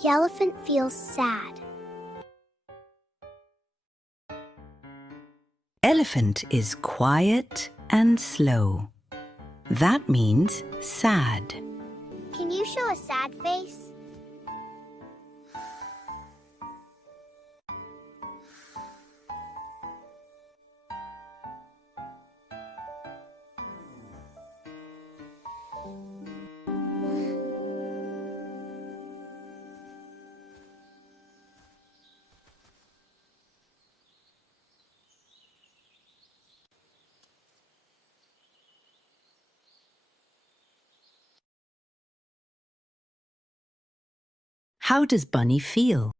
The elephant feels sad. Elephant is quiet and slow. That means sad. Can you show a sad face? How does Bunny feel?